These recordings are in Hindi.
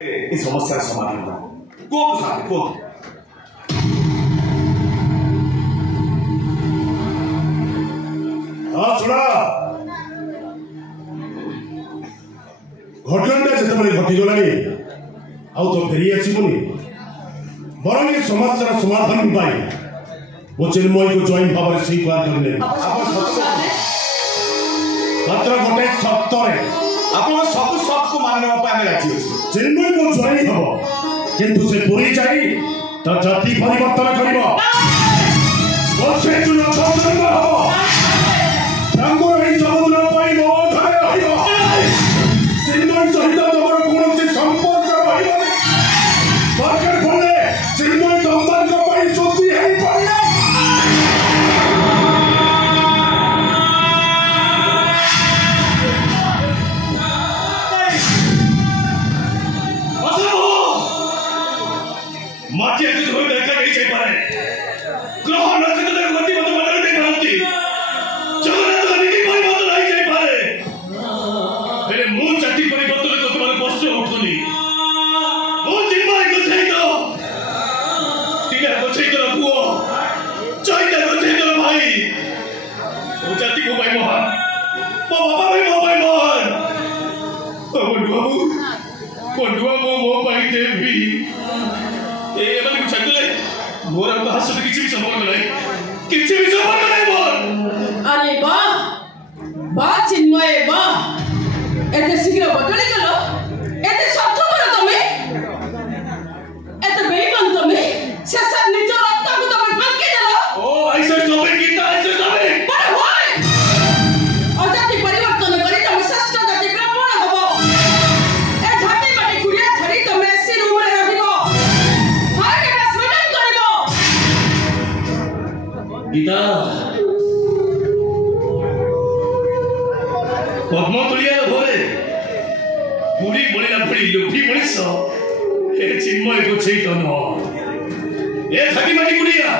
এই সমস্যার সমাধান কোন সাথে কোন শুনা ঘটনাটা যেতবে ঘটিগলানি আউ তো ফেরি আসবনি বরং এই সমস্যার সমাধান পাই মো চিন্ময়কে জয়েন ভাবে স্বীকার করলে মাত্র গোটে সপ্তরে আপনার সব সবকু মানবা আমি রাজি অছি চিন্ময় মো জয়েন হব কিন্তু সে পুরী যাই তা জাতি পরিবর্তন করিব বলছে তুই অপছন্দ হব রামগর এই সমুদ্র পাই মো ঘরে রহিব চিন্ময় সহিত তোমার কোনসি সম্পর্ক রহিব দরকার পড়লে চিন্ময় দম্পতিক পাই সত্যি হই পারে माटी अति धोई देखा नहीं चाहिए पारे ग्रह नक्षत्र गति मत बदल नहीं पाती जगन्नाथ नीति परिवर्तन नहीं चाहिए पारे मेरे मुंह चाटी परिवर्तन को तुम्हारे कष्ट उठुनी मुंह चिन्मय को चाहिए तो तीन को चाहिए तो पुओ चाहिए को चाहिए तो भाई वो जाति को भाई मोहन वो बाबा भाई मोहन पंडुआ मो भाई देवी ए एमन कुछ चले मोर अब हाथ से किसी भी संपर्क में नहीं किसी भी संपर्क में नहीं मोर अरे बा चिन्मय बा एते शीघ्र बदली गलो एते स्वार्थपर तमे एते बेईमान तमे शेष निज रक्त को तमे फांकी देलो ओ ऐसे तोबे गीता ऐसे तोबे पर होय अजाति परिवर्तन करी तमे श्रेष्ठ जाति ब्राह्मण हबो ए जाति माटी कुड़िया छड़ी तमे एसी रूम रे रहिबो गीता पद्मतुलिया भोरे पूरी बलिला भली लुठी मनीष ए चिन्मय को चैतन ए छाती माटी गुड़िया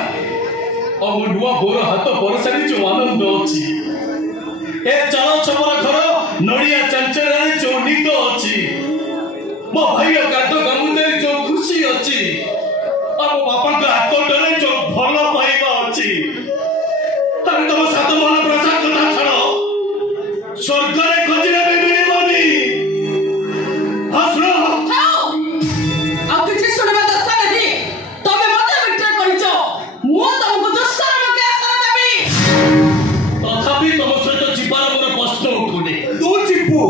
और मुडुआ भोर हाथ परसारी जो आनंद अछि ए चलो छबर घर नड़िया चंचला जो निद अछि मो भाई काट गमुते जो खुशी अछि और मो बापा का हाथटरे जो भलो पाइबा अछि तम तम सात मन प्रसाद कथा छड़ो स्वर्ग रे खोजिले बे मिलिबनी हसलो हाउ अब किछि सुनबा दरकार नहीं तमे मते बिट्रे करिचो मु तमको दुष्कर्म के आशा देबी तथापि तम सहित जीवन मोर कष्ट उठुनी तू चिपू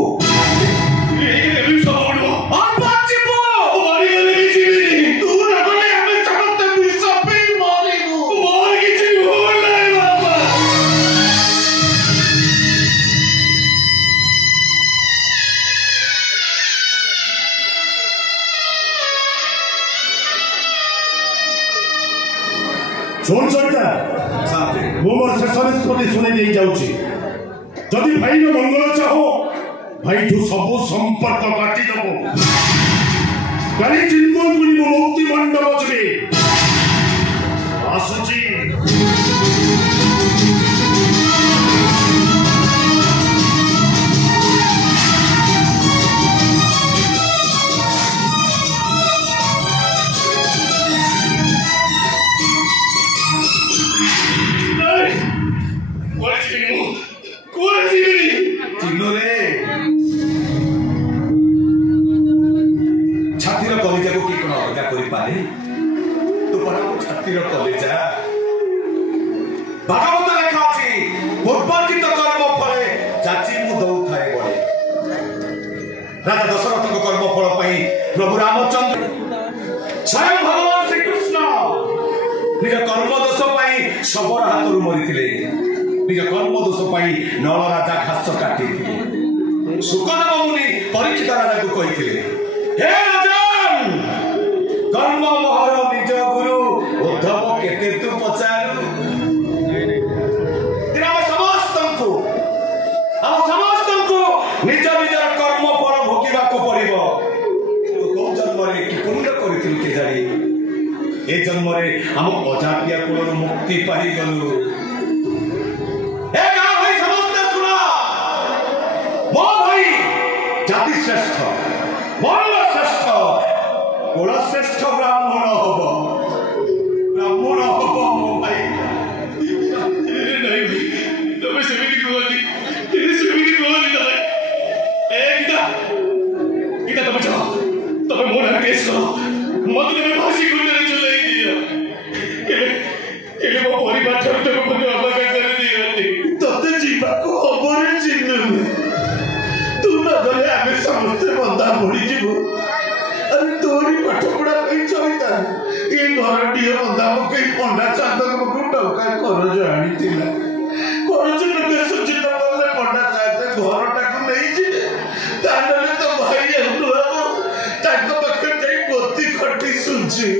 ए केबी सब उडो और बात चिपू मारी गले भी जीवी तू न गले हमें चमकते बिसपी मारीबू मार किछि भूल नहीं बाबा सुन सरिता वो मोर शेष निष्पत्ति शुणी दे जाऊँ जदि भाई मंगल चाहो भाई तू सब संपर्क काटी दब काली चिन्मय को मुक्ति मंडल अच्छे आसुची छातीर कलिजा को किए अपेक्षा करें तू पढ़ा छातीर कलिजा भागवत लेखा अच्छी पूर्वार्जित कर्म फले चाची मुदौ थाए बड़े राजा दशरथ कर्म फल प्रभु रामचंद्र स्वयं भगवान श्रीकृष्ण निज कर्म दोष शबर हाथ मरी निज कर्म दोष नल राजा घास काटी सुकदेव मुनि परीक्षित राजा को कही हे राजन कर्म मोहर निज गुरु उद्धव केते तू पचारू समस्त निज निजर कर्म फल भोगिबा को पड़िबो तू को जन्म रे कि पुण्य करिथिल के जानी ए जन्म रे हम अजातिया कुल मुक्ति पाई गलु ए गाँ भाई समस्त सुना मो भाई जाति श्रेष्ठ वर्ण श्रेष्ठ श्रेष्ठ ब्राह्मण हम भाई नहीं तमें सेमिति कहनी तमें ए गीता गीता तमें जाओ तमें मोड़ा केस करो मत तमें फांसी करने चले दिया केले वो परिवार ठारू तमें मत अलग कर दिया तते जीवा को हबरे चिन्ह तू न गले आमे समस्ते बंदा पड़ी जीवो अरे तोरी पाठ पढ़ा कहीं चलता ये घर टीए बंदा पकई पंडा चांदक को टका कर जानी थिला करज टके सुचित बोले पंडा चाहते घर टाको नहीं जी तानले तो भाई हुआ ताको पक्के जाई पोती खटी सुची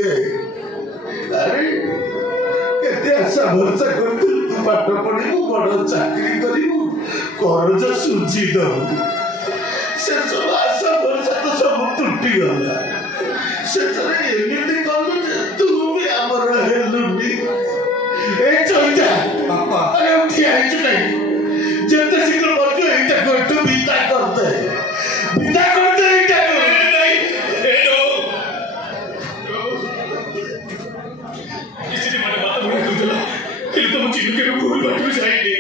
अरे केते आशा भरोसा करतु तू पाठ पढ़िबु बड़ चाकरी करिबु करज सुची दबु से सब आशा भरोसा तो सब टूटी गला से तरे एमिति कलु तू भी हमर हेलुनी ए चलजा पापा अरे उठी आई छु नहीं जते शीघ्र बच्चो एटा करतु बिता करते एटा को नहीं ए नो इसी ने बात बोल दिला कि तुम चिन्ह के भूल बात में जाएंगे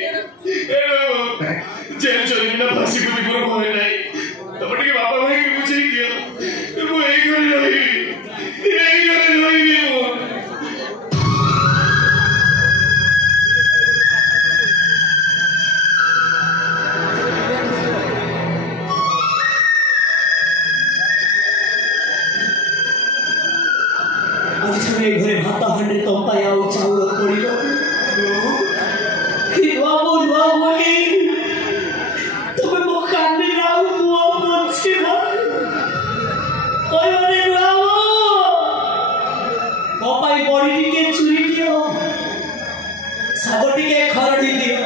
ए नो जेल चोरी बिना फांसी को पूरा होए नहीं तबटे के बाबा भाई के मुझे ही दिया वो एक कर रही वो आज छे घरे भात हांडे तंपाय आउ चाउल पड़िलो कि बाबूली तमे मो कान्नी राउ मुआ पछिबो ओरे बाबू मो पाई बड़ी के चुरी दियो सागटी के खरडी दियो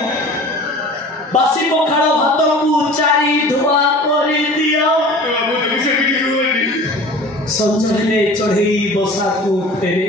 बासी पखाड़ भात को चारी धुआ करे दियो बाबू तुम से भी नहीं संजय ने चढ़ई बसा को तेरे